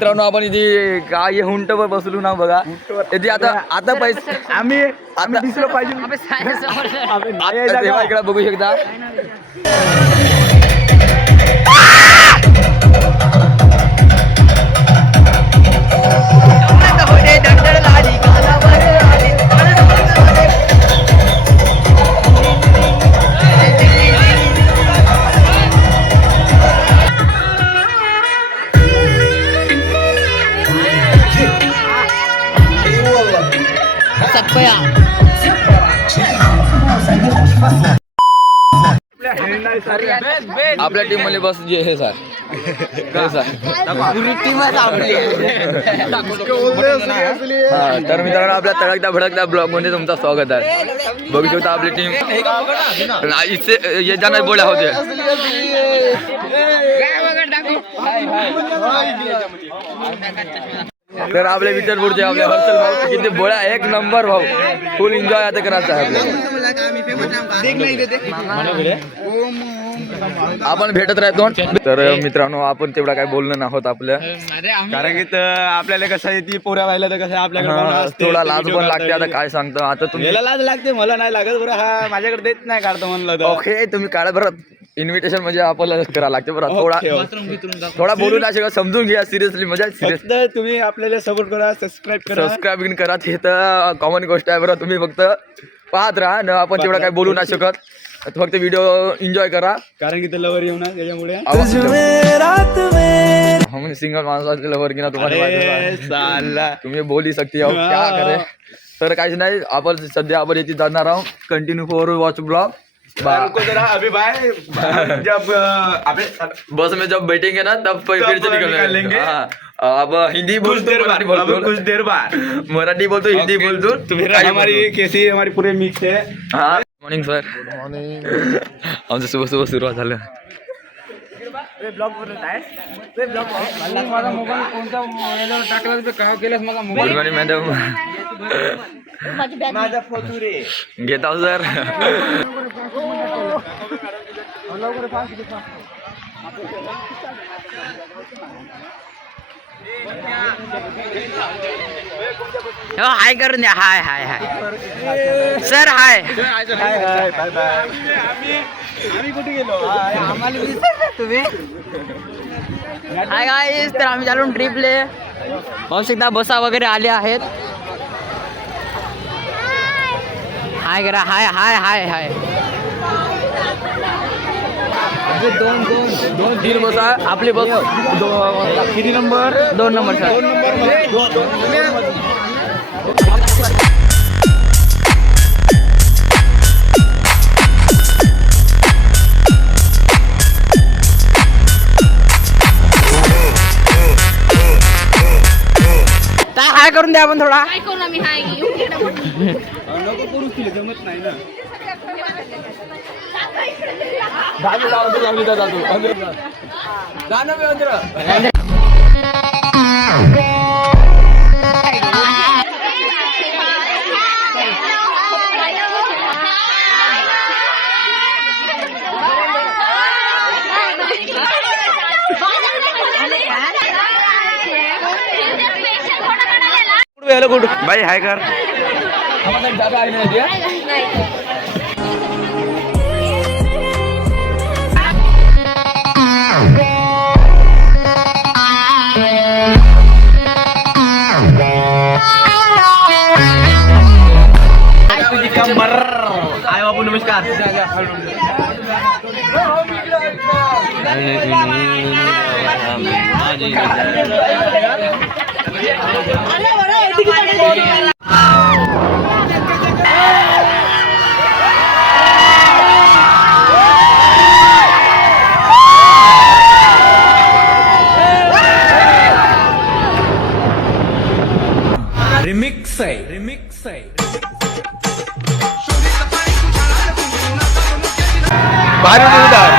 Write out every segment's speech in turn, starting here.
मित्रांनो आपण इथे काय हुंटवर बसलो ना बघा इथे आता पैसे आम्ही आता दिसलो पाहिजे तेव्हा इकडे बघू शकता आपल्या टीम मध्ये बस जे हे सर तर मित्रांनो आपल्या तडकता भडकता ब्लॉग मध्ये तुमचं स्वागत आहे. बघू शकता आपली टीम इससे ये जाना बोला होते तर आपले विठ्ठलपूरचे आपले हर्षल भाऊ किती बोळा एक नंबर भाऊ फुल एन्जॉय आता करायचा आहे आपण भेटत राहतो. तर मित्रांनो आपण तेवढा काय बोलणं नाहोत आपल्या कारण की आपल्याला कसं ती पोऱ्या व्हायला तर कसं आपल्याकडे थोडा लाज पण लागते. आता काय सांगतो आता तुम्ही लाज लागते मला नाही लागत बरं हा माझ्याकडे देत नाही काढतो म्हणलं ओके तुम्ही काढा बरं इन्व्हिटेशन म्हणजे आपल्याला करावं लागते बरं थोडा बोलू नाही शकत समजून घ्या सिरियसली मजा सिरियस तुम्ही आपल्याला सपोर्ट करा सबस्क्राईब करा हे तर कॉमन गोष्ट आहे बरं तुम्ही फक्त पाहत राहा न आपण तेवढा काय बोलू नाही शकत फक्त व्हिडिओ एन्जॉय करा कारण की ते लवर येऊ ना त्याच्यामुळे सिंगल माणसाचे लवर की ना तुम्हाला तुम्ही बोली सकते हो क्या करे. तर काहीच नाही आपण सध्या आपण येथे जाणार आहोत कंटिन्यू फॉर वॉच ब्लॉग अभी भाई जब बस में जब बैठेंगे ना तब फिर से निकलेंगे. अब हिंदी बोलतो कुछ देर बाद मराठी बोलतो हिंदी बोलतो हमारी कैसी हमारी पूरे मिक्स है. हा मॉर्निंग सर आमचं सुबह सुरुवात झालं. गुड मॉर्निंग मॅडम घेता सर हाय करून द्या. Hi hi hi sir hi bye bye. आम्ही कुठे गेलो आम्हाला विसरले तुम्ही. हाय गाईस तर आम्ही चालून ट्रिपले पाहू शकता बसा वगैरे आले आहेत. हाय करा हाय हाय हाय हाय. दोन तीन बस आहे आपली बस किती नंबर 2 नंबर सर. हाय करून द्या आपण थोडा. नको करू तुला जमत नाही ना. भाई हाय कर आय बाबू नमस्कार. रिमिक्स आहे भारी जोरदार.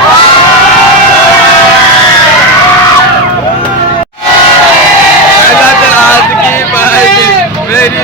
आज की पार्टी मेरी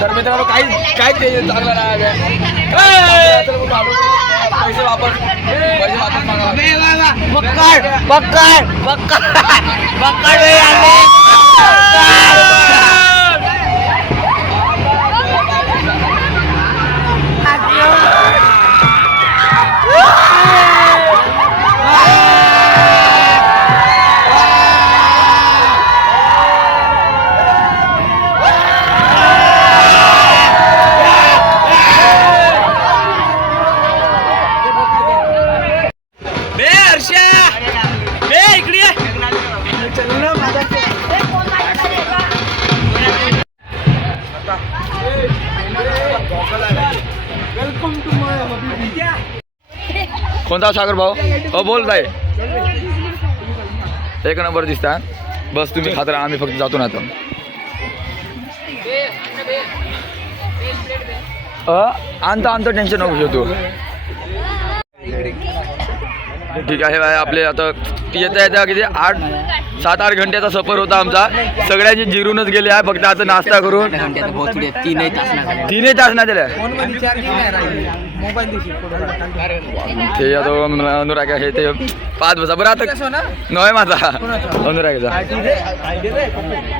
तर मित्रांनो काहीच चांगलं नाही पैसे वापस कोणता सागर भाऊ हो बोल जाय एक नंबर दिसता बस तुम्ही खात राहा आम्ही फक्त जातो ना आता आणतो टेन्शन नको घेऊ तू ठीक आहे भाई आपले आता येत्या किती 7-8 घंट्याचा सफर होता आमचा सगळ्यांचे जिरूनच गेले आहे फक्त आता नाश्ता करून 3 तास नाही दिले ते आता अनुराग आहे ते 5 वाजता बरं आता नव्हे माझा अनुरागचा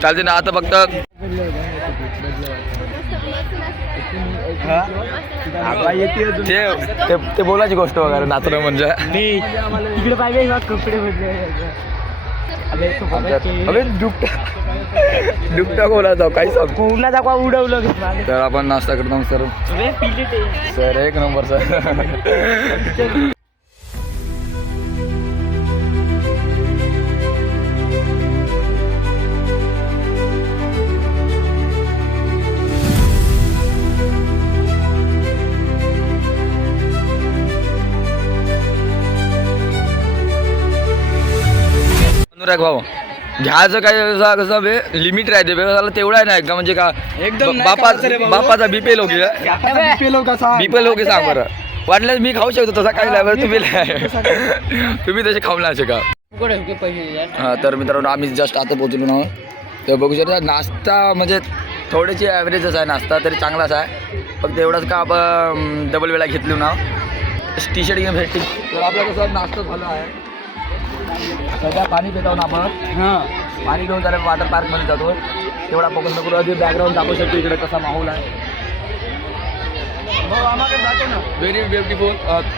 चालते ना आता फक्त ते बोलायची गोष्ट वगैरे नाचणं म्हणजे इकडे पाहिजे कपडे अबे दुपटा कोला जाऊ काही उडला दाखवा उडवलं तर आपण नाश्ता करतो सर एक नंबर सर अनुराग भाऊ घ्यायचं काय कसं लिमिट राहते व्यवसायाला तेवढा नाही का म्हणजे का एकदम बापाचा बीपीएल होगी बीपीएल होगी सांग बरं वाटल्यास मी खाऊ शकतो तसा काही नाही तुम्ही तुम्ही तसे खाऊ नाही का हा तर मित्रांनो आम्ही जस्ट आता पोहोचलो ना तर बघू शकता नाश्ता म्हणजे थोडीशी ॲव्हरेजच आहे नाश्ता तरी चांगलाच आहे फक्त एवढंच का आपण डबल वेळा घेतलो ना टी शर्ट घेऊन भेटते तर आपला कसं नाश्ता झाला आहे सध्या पाणी पितो ना आपण पाणी घेऊन जरा वॉटर पार्कमध्ये जातो तेवढा पकडून नको आधी बॅकग्राऊंड दाखवू शकतो इकडे कसा माहोल आहे व्हेरी ब्युटिफुल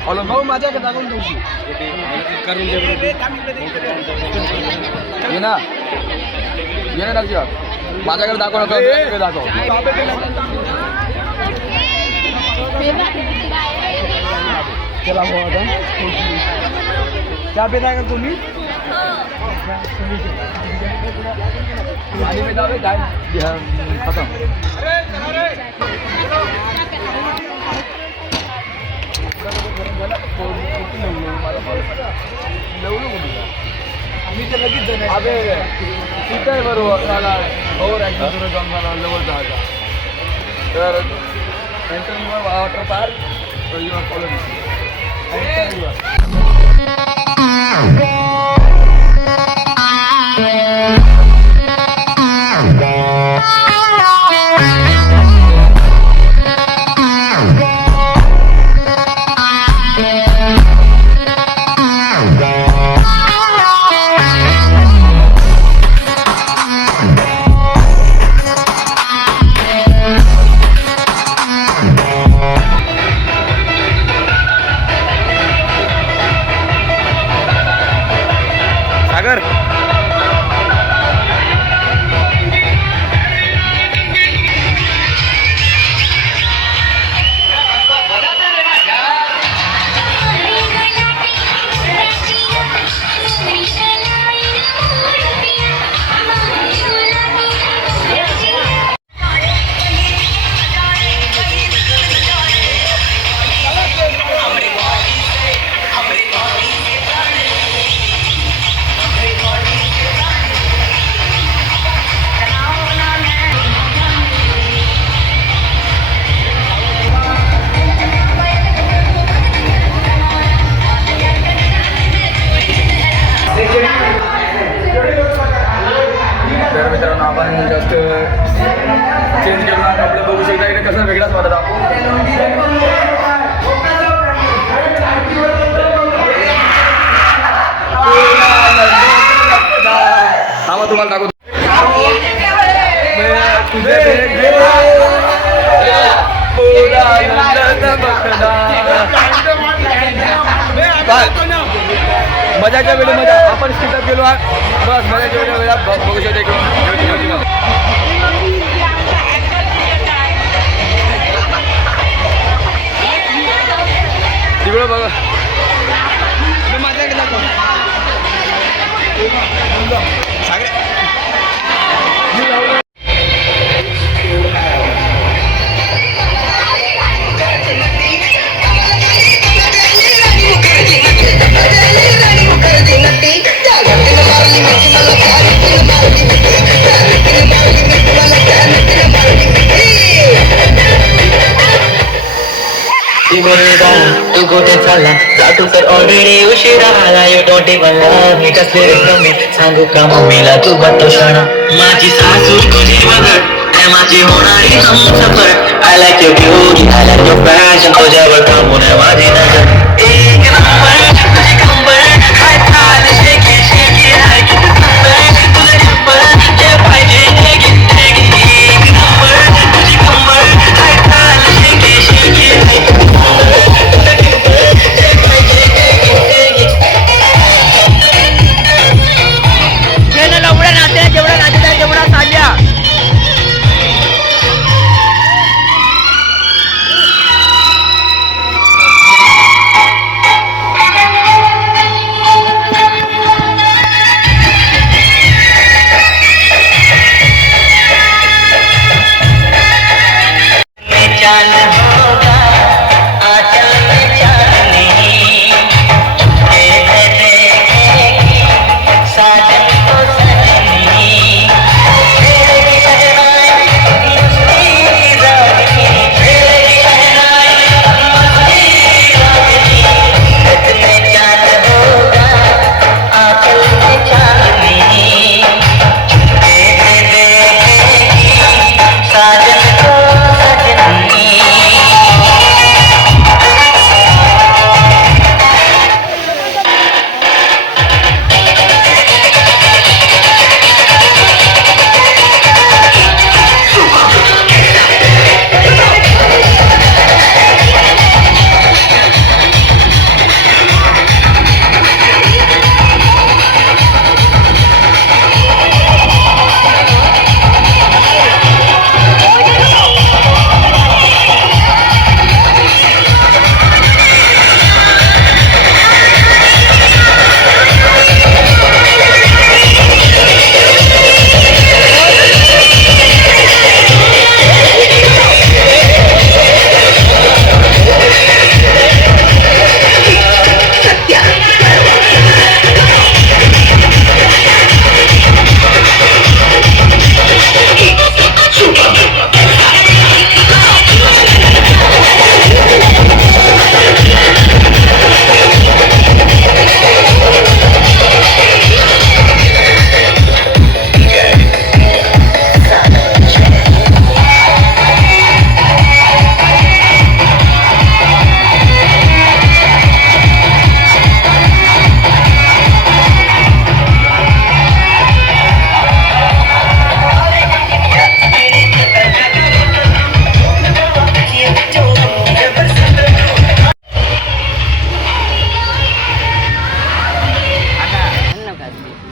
ऑल भाऊ माझ्याकडे दाखवून देऊ ये ना माझ्याकडे दाखव नका दाखव चला भाऊ आता चहा पिता का तुम्ही पाणी पिता खतम आम्ही तर लगेच अबे तिथं बरोबर झाला और जंगला लेवल जायचा तर वॉटर पार्क युअर कॉलेज मजाच्या वेळी मजा आपण स्थितात गेलो बस मजाच्या वेळेला बघू शकतो तिकडं बघा मजा केला तू कुठे चालला जातो तर ऑलरेडी उशिरा आला यू डोंट इवन लव्ह मी कसले मी सांगू का मम्मीला तू बतो शाणा माझी सासू तुझी मदर माझी होणारी Humsafar I like your beauty I like your fashion तुझ्यावर थांबून माझी नजर एक नंबर तुझी कंबर हाय थाल शेकी शेकी हाय किती सुंदर तुझे नंबर जे पाहिजे एक नंबर तुझी कंबर हाय थाल शेकी शेकी हाय एवढा नाते जेवढा नाचता तेवढा चालल्या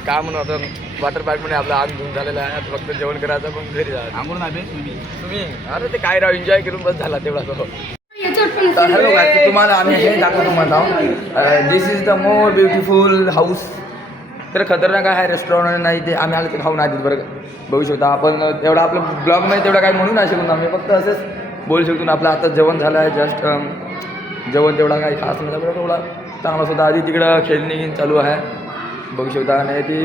काय म्हणून आता वॉटर पार्क मध्ये आपला आग घेऊन झालेला आहे आता फक्त जेवण करायचं पण घरी जायचं सांगून ना तुम्ही अरे ते काय राव एन्जॉय करून बस झाला तेवढा हॅलो गाईज तुम्हाला आम्ही हे दाखवतो म्हणतो this is the more beautiful house तर खतरनाक आहे रेस्टॉरंट नाही ते आम्ही आलो ते खाऊन आधीच बरं बघू शकता आपण तेवढा आपलं ब्लॉगमध्ये तेवढा काही म्हणू नाही शकतो आम्ही फक्त असंच बोलू शकतो आपलं आता जेवण झालं आहे जस्ट जेवण तेवढा काही खास नाही बरं तेवढा चांगला सुद्धा आधी तिकडं खेळणी चालू आहे बघू शकता आणि ती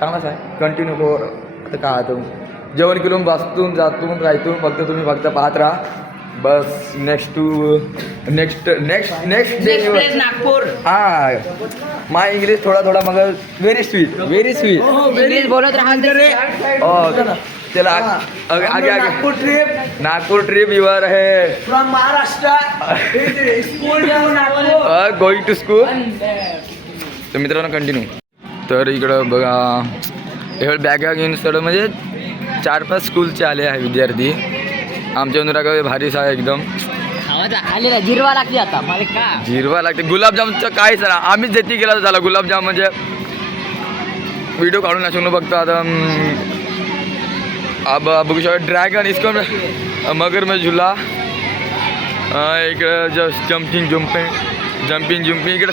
चांगलाच आहे कंटिन्यू हो आता काय आता जेवण केलं बसतून जातून राहतून फक्त तुम्ही फक्त पाहत राहा बस नेक्स्ट डे नागपूर हां माय इंग्लिश थोडा मग व्हेरी स्वीट इंग्लिश बोलत राहा हो चला आगे नागपूर ट्रिप युअर है from Maharashtra school going to school तर मित्रांनो कंटिन्यू तर इकडं बघा एवढं बॅग घेऊन सगळं म्हणजे 4-5 स्कूलचे आले आहे विद्यार्थी. आमच्या अनुरागावे भारीच आहे एकदम. आलेला जिरवा लागते आता मला का जिरवा लागते. गुलाबजामचं काहीच ना, आम्हीच जेती केला झाला गुलाबजाम. म्हणजे व्हिडिओ काढून असू बघतो आता. अब बघू शकतो ड्रॅगन इसको मगर में झुला. इकडं जस्ट जम्पिंग इकडे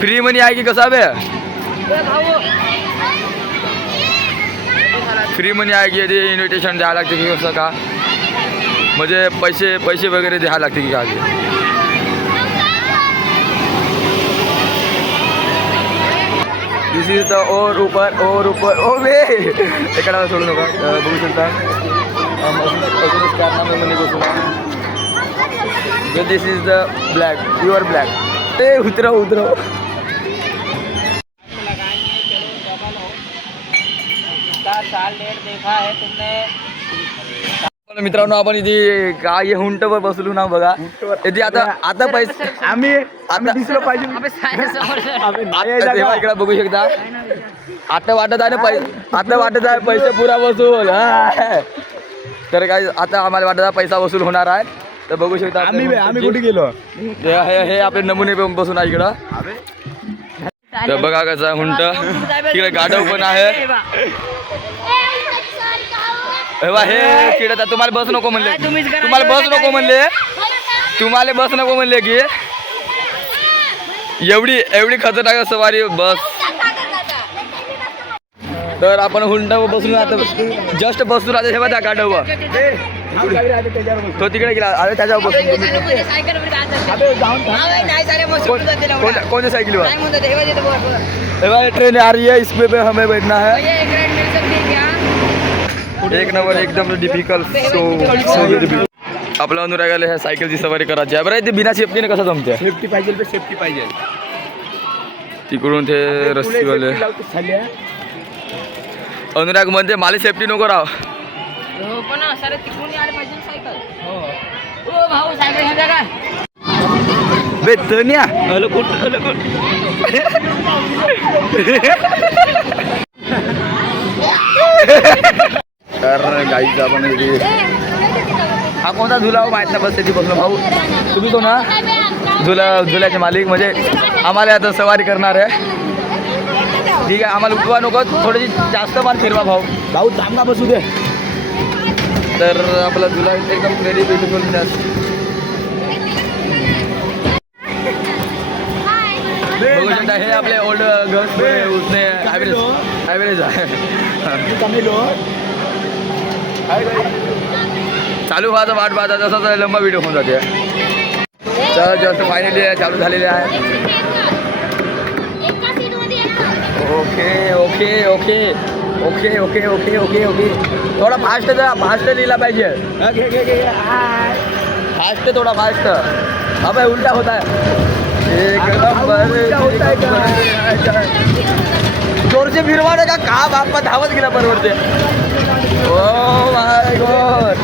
फ्री मनी आहे की कसं बे? फ्री मनी आहे की ते इन्व्हिटेशन द्यावं लागते की कसं का? म्हणजे पैसे वगैरे द्यावं लागते की काय? दिस इज द और ऊपर ओ वे एकडा सोडू नका. बघू शकता अजूनच कारनाम्यामध्ये बसून. This is the black pure black. ए उतरव मित्रांनो आपण इथे काय हुंटवर बसलो ना बघा. इथे आता पैसे आम्ही दिसलो पाहिजे. इकडे बघू शकता. आता वाटत आहे पैसे पुरा वसूल. तर काय आता आम्हाला वाटत आहे पैसा वसूल होणार आहे. तर बघू शकता आम्ही कुठे गेलो. हे आपले नमुने बसून आहे इकडं. तर बघा कसा हुंट. इकडे गाढव पण आहे. हे किडत तुम्हाला बस नको म्हणले की एवढी खतरनाक सवारी बस. तर आपण हुंटावर बसून आता जस्ट बसून आता हे बघा गाढव तो तिकडे गेला. अरे त्याच्यावर बसून कोणत्या सायकलीवर ट्रेन आ रही है इसमें हमें बैठना है. एक नंबर एकदम डिफिकल्ट. आपल्या अनुरागाला ह्या सायकलची सवारी करायची आहे. बरं ते बिना सेफ्टीने कसं जमते? सेफ्टी पाहिजे. तिकडून ते रस्सीवाले अनुराग म्हणते मला सेफ्टी नको राव. बे तन्या तर गाईच आपण हा कोणता झुला माहीत नाही. बस त्याची बसलो भाऊ. तुम्ही तो ना झुल्याचे मालिक. म्हणजे आम्हाला आता सवारी करणार आहे. ठीक आहे आम्हाला उठवा नको. थोडीशी जास्त मान फिरवा भाऊ चांगला बसू दे. तर आपला झुला एकदम व्हेरी ब्युटिफुल. बघू शकता हे आपले ओल्ड गर्ल्स उसने ॲव्हरेज आहे. चालू व्हायचं वाट पाहता तसंच लंबा व्हिडिओ होऊन जाते. तर जस्ट फायनली चालू झालेले आहे. ओके थोडा फास्ट लिहिला पाहिजे. थोडा फास्ट. अबे उलटा होता है. जोरचे फिरवाने का बाप्पा धावत गेला परवडते. Oh my God.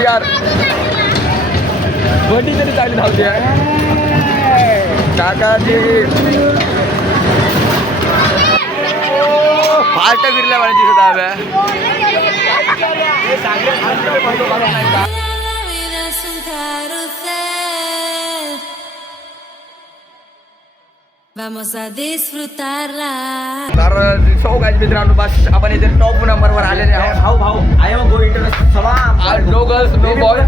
यार बंडी तरी चांगली धावते काकाजी. फास्ट फिरल्या पाहिजे दिसत आहे. Vamos a disfrutarla. तर सो गाईज मित्रांनो बस आपण इथे टॉप नंबरवर आलेले आहोत. भाऊ आय एम गोइंग टू सलाम. No girls no boy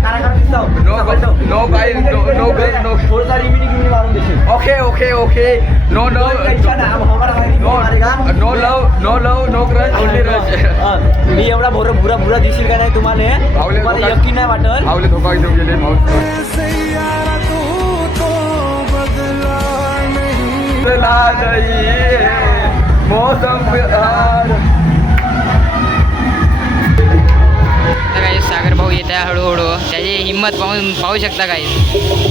no guys no girls no. थोड़ा रिमिनी गिमिनी मारून देशील. Okay no love no crush only rush. मी एवढा बुरा दिसेल का नाही तुम्हाला? तुम्हाला यकीन नाही वाटत? भाऊले धोका देऊन गेले भाऊ. मौसम काही सागर भाऊ येत आहे हळूहळू. त्याची हिंमत पाहू शकता काही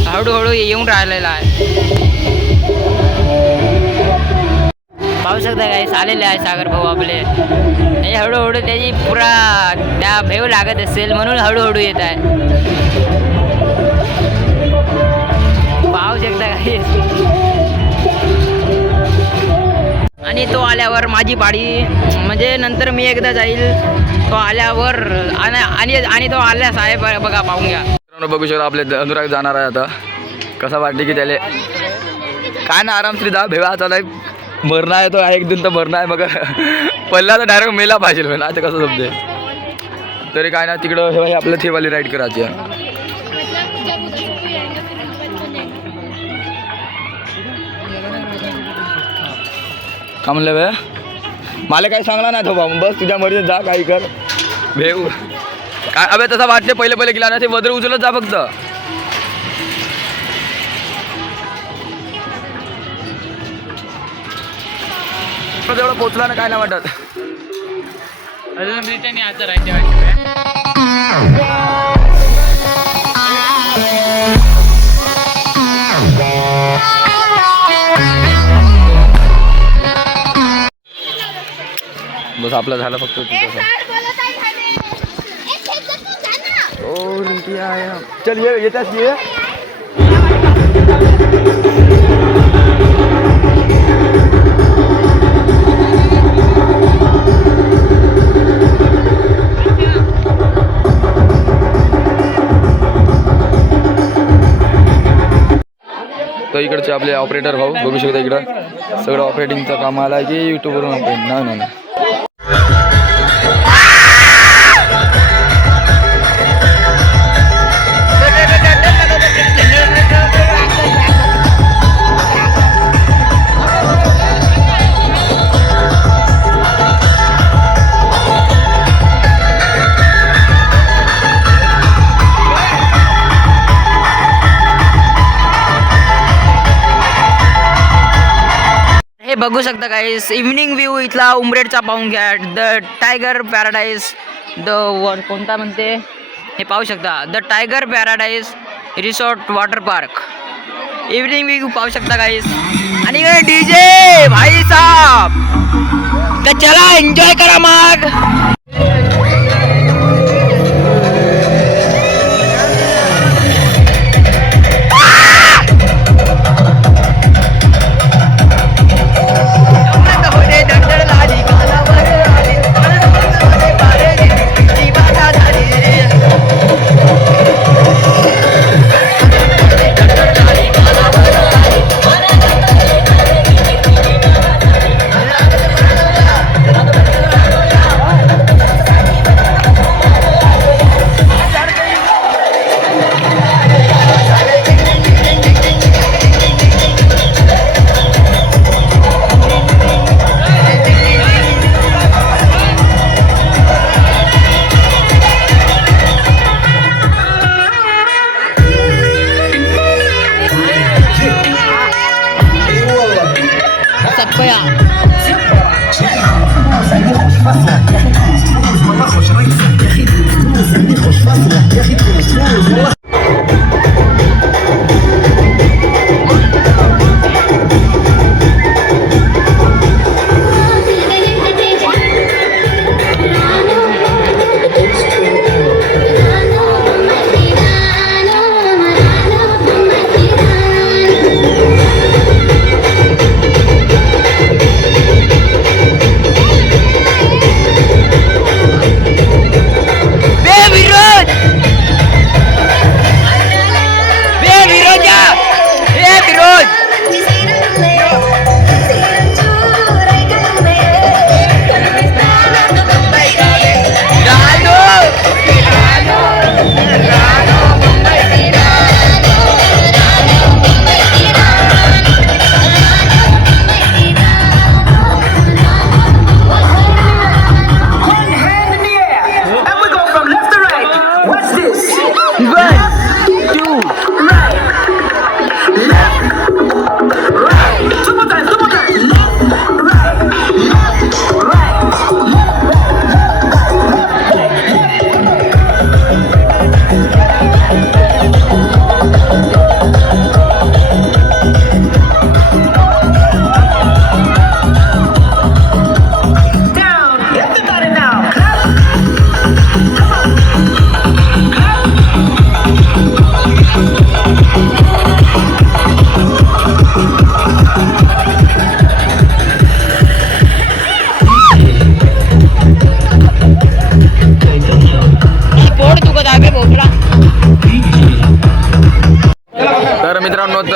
हळूहळू येऊन राहिलेला आहे. पाहू शकता काही आलेले आहे सागर भाऊ आपले. त्याची हळूहळू त्याची पुरा त्या भेव लागत असेल म्हणून हळूहळू येत आहे. पाहू शकता काही आणि तो आल्यावर माझी पाळी, म्हणजे नंतर मी एकदा जाईल तो आल्यावर. आणि तो आल्या साहेब बघा पाहून घ्या. मित्रांनो, बघू शकता आपले अनुराग जाणार आहे आता. कसा वाटते की त्याला काय ना आरामश्री जा भेवा चालू आहे. मरणं आहे तो एक दिन तर मरणं आहे मग पहिला तर डायरेक्ट मेला पाहिजे मला आता कसं समजे. तरी काय ना तिकडं हे आपलं थेवाली राईड करायची आहे. का म्हणलं बे मला काही सांगला नाही तो भाऊ. बस तुझ्या मर्जीत जा काही कर भेऊ काय. अबे तसा वाटते पहिले पहिले गेला ना ते वद्र उचलत जा फक्त. तेवढं पोचला ना काय नाही वाटत. अजून रिटर्न यायचं राहते. बस आपलं झालं फक्त चल ये येतात ये. तर इकडचे आपले ऑपरेटर भाऊ बघू शकता इकडं सगळं ऑपरेटिंगचं काम आलं की यूट्यूबवरून ऑपरेटिंग नाही. हे बघू शकता गाईस इव्हनिंग व्ह्यू इथला उमरेडचा पाहून घ्या. द टायगर पॅराडाईज कोणता म्हणते हे पाहू शकता. The tiger paradise resort water park evening view पाहू शकता गाईस. आणि इकडे डीजे भाई साहब तर चला एन्जॉय करा मग.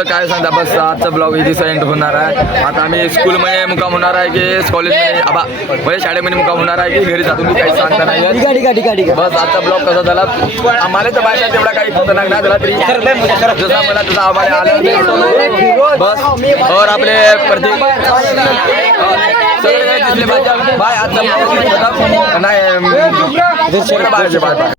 काय सांगता बस आजचा ब्लॉग इथे सेंड होणार आहे. आता आम्ही स्कूलमध्ये मुक्काम होणार आहे की कॉलेजमध्ये म्हणजे शाळेमध्ये मुक्काम होणार आहे की घरी जातो मी काही सांगता नाही. बस आजचा ब्लॉग कसा झाला आम्हाला तर भाषा तेवढा काही खतरनाक नाही झाला तरी जसा मला तसा आम्हाला आलं बस. और आपले प्रत्येक सगळे दिसले पाहिजे. बाय आजचा ब्लॉग नाही बाय.